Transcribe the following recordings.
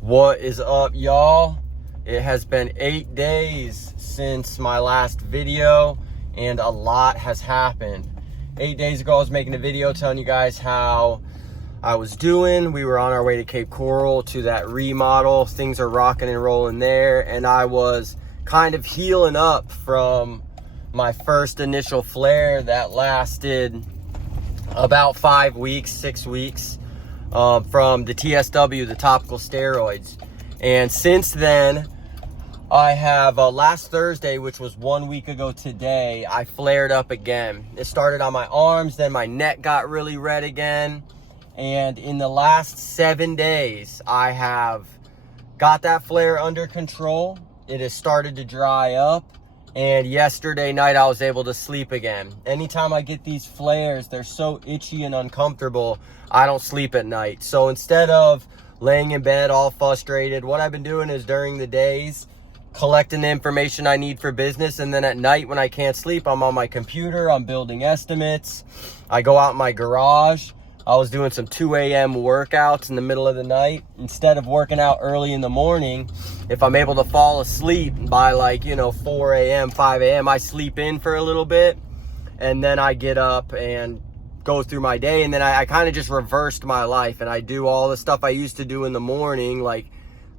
What is up, y'all? It has been 8 days since my last video and a lot has happened. 8 days ago I was making a video telling you guys how I was doing. We were on our way to Cape Coral to that remodel. Things are rocking and rolling there, and I was kind of healing up from my first initial flare that lasted about 5 weeks, 6 weeks. From the TSW, the topical steroids. And since then, I have last Thursday, which was 1 week ago today, I flared up again. It started on my arms, then my neck got really red again. And in the last 7 days, I have got that flare under control. It has started to dry up. And yesterday night, I was able to sleep again. Anytime I get these flares, they're so itchy and uncomfortable, I don't sleep at night. So instead of laying in bed all frustrated, what I've been doing is during the days, collecting the information I need for business. And then at night when I can't sleep, I'm on my computer, I'm building estimates. I go out in my garage. I was doing some 2 a.m. workouts in the middle of the night. Instead of working out early in the morning, if I'm able to fall asleep by 4 a.m., 5 a.m., I sleep in for a little bit. And then I get up and go through my day. And then I kind of just reversed my life. And I do all the stuff I used to do in the morning, like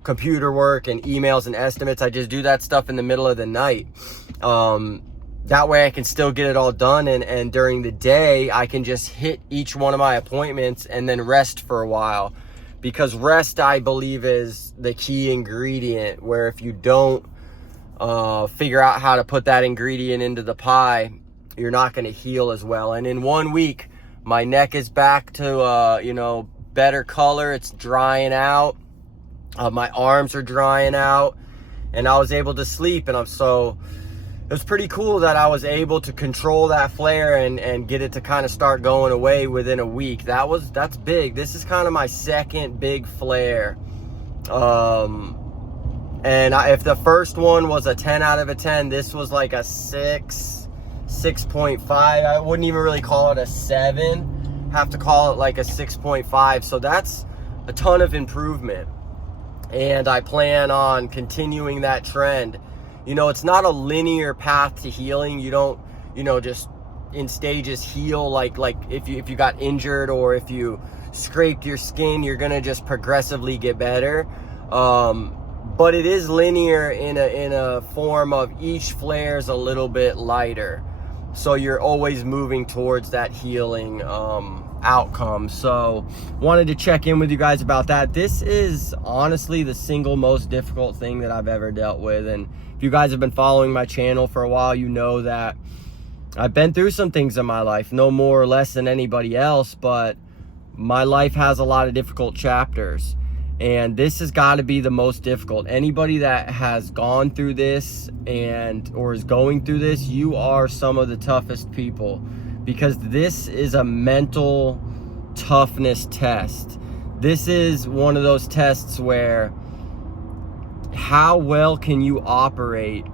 computer work and emails and estimates. I just do that stuff in the middle of the night. That way I can still get it all done, and during the day I can just hit each one of my appointments and then rest for a while, because rest, I believe, is the key ingredient, where if you don't figure out how to put that ingredient into the pie, you're not going to heal as well. And in 1 week my neck is back to better color. It's drying out. My arms are drying out, and I was able to sleep. And it was pretty cool that I was able to control that flare and get it to kind of start going away within a week. That's big. This is kind of my second big flare. If the first one was a 10 out of a 10, this was like a 6.5. I wouldn't even really call it a 7. Have to call it like a 6.5. So that's a ton of improvement. And I plan on continuing that trend. It's not a linear path to healing. You don't, just in stages heal like if you got injured, or if you scraped your skin, you're gonna just progressively get better. But it is linear in a form of each flare is a little bit lighter. So you're always moving towards that healing outcome. So wanted to check in with you guys about that. This is honestly the single most difficult thing that I've ever dealt with. And if you guys have been following my channel for a while, you know that I've been through some things in my life, no more or less than anybody else, but my life has a lot of difficult chapters. And this has got to be the most difficult. Anybody that has gone through this or is going through this, you are some of the toughest people, because this is a mental toughness test. This is one of those tests where how well can you operate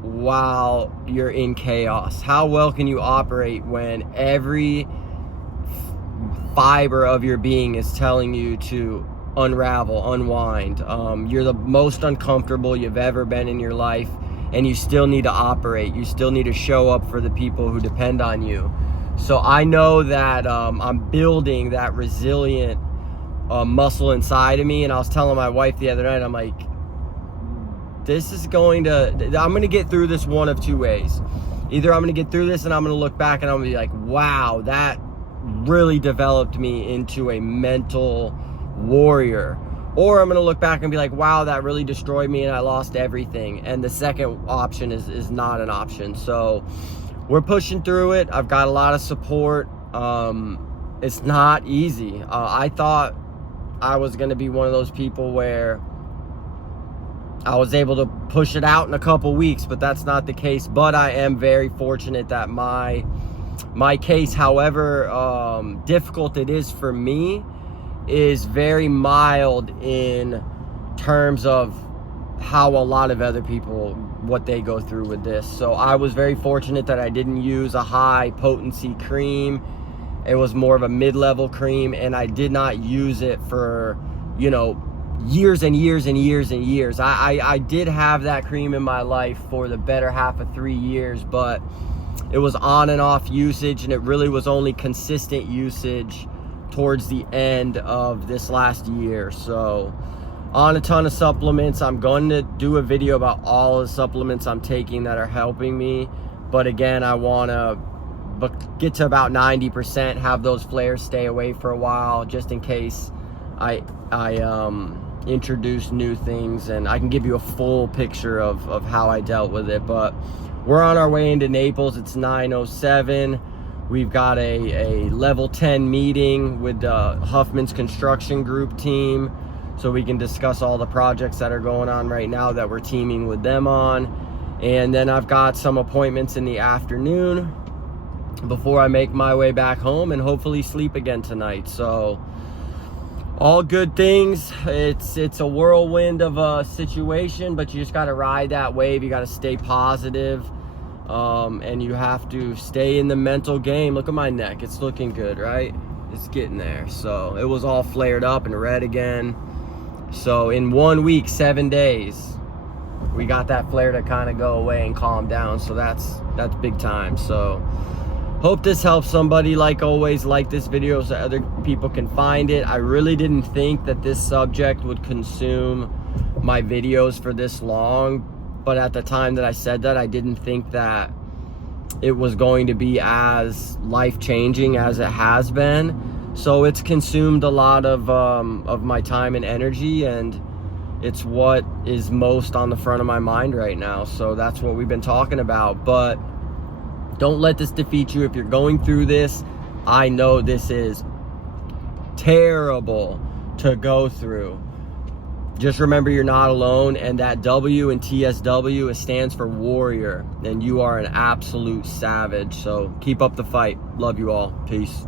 while you're in chaos? How well can you operate when every fiber of your being is telling you to unravel, unwind? You're the most uncomfortable you've ever been in your life, and you still need to operate. You still need to show up for the people who depend on you. So I know that I'm building that resilient muscle inside of me. And I was telling my wife the other night, I'm like, I'm going to get through this one of two ways. Either I'm going to get through this and I'm going to look back and I'm going to be like, wow, that really developed me into a mental warrior. Or I'm going to look back and be like, wow, that really destroyed me and I lost everything. And the second option is not an option. So we're pushing through it. I've got a lot of support. It's not easy. I thought I was going to be one of those people where I was able to push it out in a couple weeks, but that's not the case. But I am very fortunate that my case, however difficult it is for me, is very mild in terms of how a lot of other people, what they go through with this. So I was very fortunate that I didn't use a high potency cream. It was more of a mid-level cream, and I did not use it for, years and years and years and years. I did have that cream in my life for the better half of 3 years, but it was on and off usage, and it really was only consistent usage towards the end of this last year. So on a ton of supplements. I'm going to do a video about all the supplements I'm taking that are helping me, but again, I want to get to about 90%, have those flares stay away for a while, just in case I introduce new things, and I can give you a full picture of how I dealt with it. But we're on our way into Naples. It's 9:07. We've got a level 10 meeting with Huffman's construction group team, so we can discuss all the projects that are going on right now that we're teaming with them on. And then I've got some appointments in the afternoon before I make my way back home and hopefully sleep again tonight. So all good things. It's a whirlwind of a situation, but you just got to ride that wave. You got to stay positive, and you have to stay in the mental game. Look at my neck. It's looking good, right? It's getting there. So it was all flared up and red again. So in 1 week, 7 days, we got that flare to kind of go away and calm down. So that's big time. So hope this helps somebody. Like always, like this video so other people can find it. I really didn't think that this subject would consume my videos for this long, but at the time that I said that, I didn't think that it was going to be as life-changing as it has been. So it's consumed a lot of my time and energy, and it's what is most on the front of my mind right now. So that's what we've been talking about. But don't let this defeat you. If you're going through this, I know this is terrible to go through. Just remember you're not alone, and that W in TSW, it stands for warrior, and you are an absolute savage. So keep up the fight. Love you all. Peace.